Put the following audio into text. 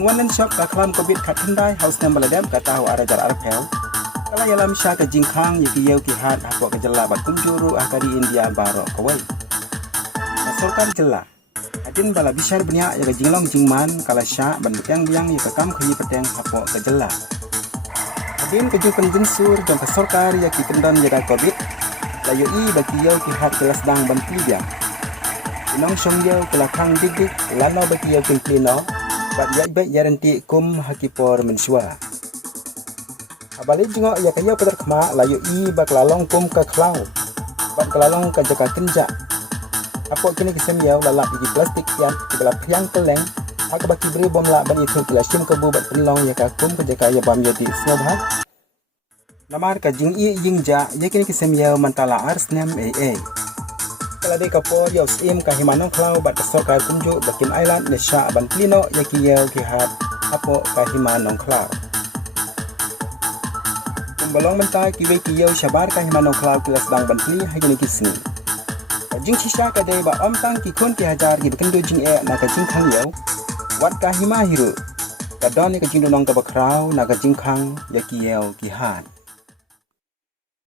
Wanan syok ka klam covid khat thandai house nem baladem ka tahu arajar arpel kala yalam sya ka jingkhang yaki yau ki hat hapo ka jalla bat kumjuru akadi India baro kawai na sorkar jalla adin bala bishar bnya ya ka jinglong jingman kala sya ban beteng biang ya ka kam khayi peteng hapo ka jalla adin ka jukan jinsur jong ka sorkar yaki kendon ya ka covid layo i baki yau ki hat kelas dang ban pilya inong song yau kala khang dik lano baki yau kin plino bat yai yaranti kum hakipor mensua abali jingok ya kayo pedar khma layo i bak lalong kum ka khlau bat kalalong ka jaka kenja apo kini kisem yau lalap igi plastik yan kibala priang keleng ak baki bri bom la ban itu kila sim ka bu bat penlong ya ka kum ka jaka ya bam yati snobha namar ka jing i jingja ya kini kisem yau mantala ars nem kala de kapo yau sim ka himanong khlau bat sorkar kumju bakin island ne sha ban plino yaki yau ki hat apo ka himanong khlau kumbalong mentai ki ki yau shabar ka himanong khlau kelas dang ban pli hagini kisni jing shisha ka de ba om tang ki kon ki hajar ki bekendo jing na ka jing khang yau wat ka hima hiru ka don ni ka jing nong ka bakrau na ka jing khang yaki yau ki hat